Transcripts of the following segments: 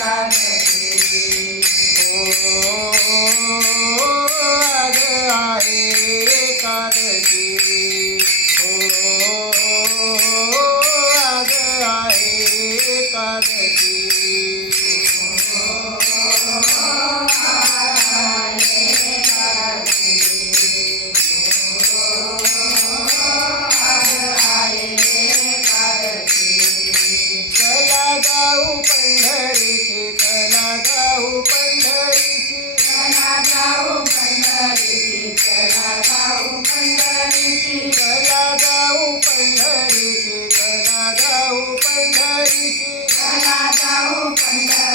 Shanti. Oh. Yeah.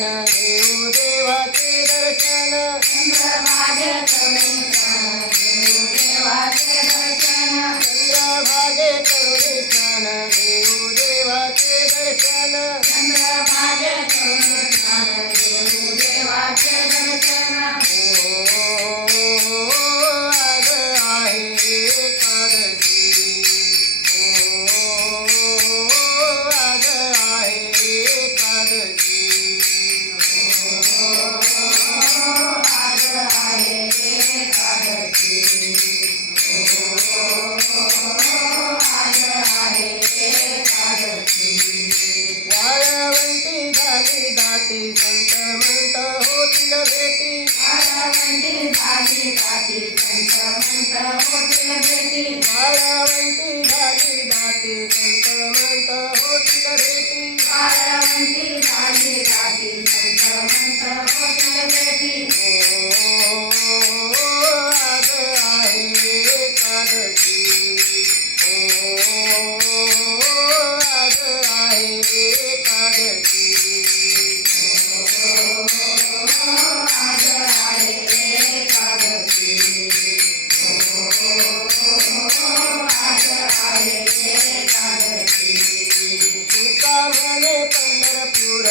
மனதே ಭಾತಿ ಭಾತಿ ಭಾತಿ ಭಾತಿ ಸಂತಮ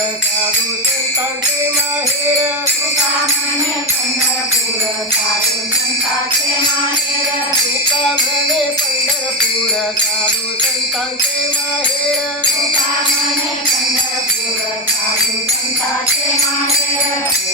સાધુ સંતાંતે માહેર સુકામને પંઢરપુર સાધુ સંતાંતે માહેર સુકામને પંઢરપુર સાધુ સંતાંતે માહેર સુકામને પંઢરપુર સાધુ સંતાંતે માહેર